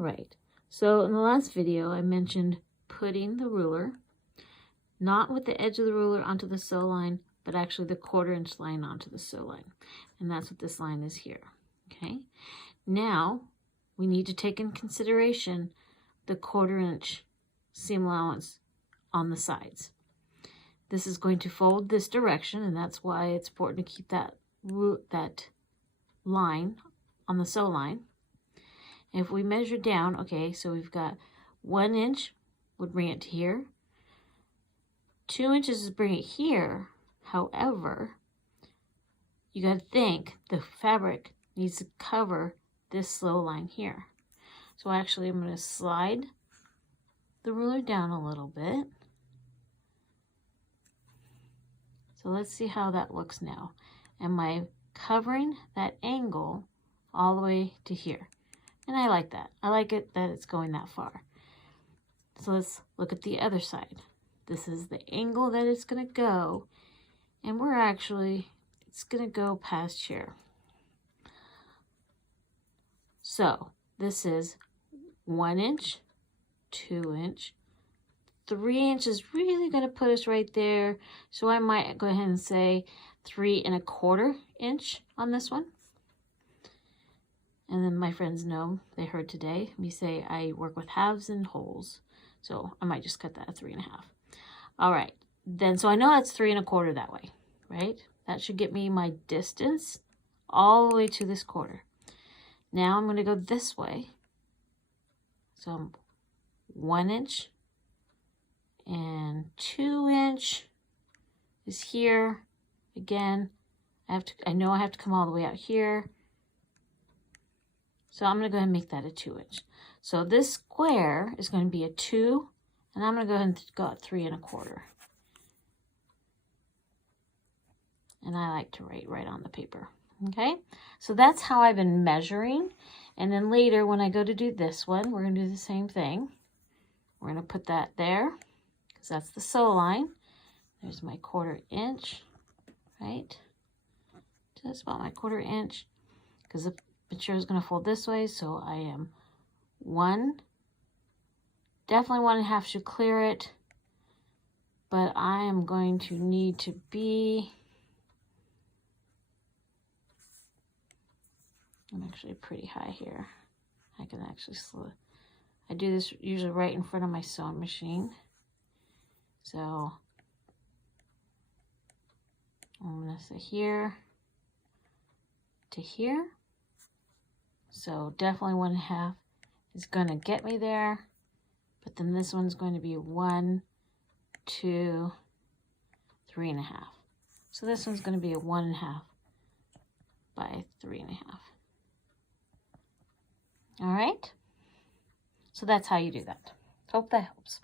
right, so in the last video I mentioned putting the ruler not with the edge of the ruler onto the sew line, but actually the 1/4 inch line onto the sew line. And that's what this line is here, okay? Now, we need to take in consideration the 1/4 inch seam allowance on the sides. This is going to fold this direction, and that's why it's important to keep that line on the sew line. And if we measure down, okay, so we've got 1 inch would bring it to here. 2 inches is bring it here. However, you got to think the fabric needs to cover this sew line here. So actually I'm going to slide the ruler down a little bit. So let's see how that looks now. Am I covering that angle all the way to here? And I like that. I like it that it's going that far. So let's look at the other side. This is the angle that it's going to go, and it's going to go past here. So this is 1 inch, 2 inch, 3 inches really going to put us right there. So I might go ahead and say 3 1/4 inch on this one. And then my friends know, they heard today me say I work with halves and wholes. So I might just cut that at 3 1/2. All right, then, so I know that's 3 1/4 that way, right? That should get me my distance all the way to this 1/4. Now I'm gonna go this way. So I'm 1 inch and 2 inch is here. Again, I know I have to come all the way out here. So I'm gonna go ahead and make that a 2 inch. So this square is gonna be a 2, and I'm going to go ahead and go at 3 1/4. And I like to write right on the paper. Okay, so that's how I've been measuring. And then later when I go to do this one, we're going to do the same thing. We're going to put that there because that's the sew line. There's my 1/4 inch, right? Just about my 1/4 inch because the material is going to fold this way. So I am definitely 1 1/2 should clear it, but I am going to need to be, I'm actually pretty high here. I can actually I do this usually right in front of my sewing machine. So I'm going to say here to here. So definitely 1 1/2 is going to get me there. But then this one's going to be 1, 2, 3 1/2. So this one's going to be a 1 1/2 by 3 1/2. All right. So that's how you do that. Hope that helps.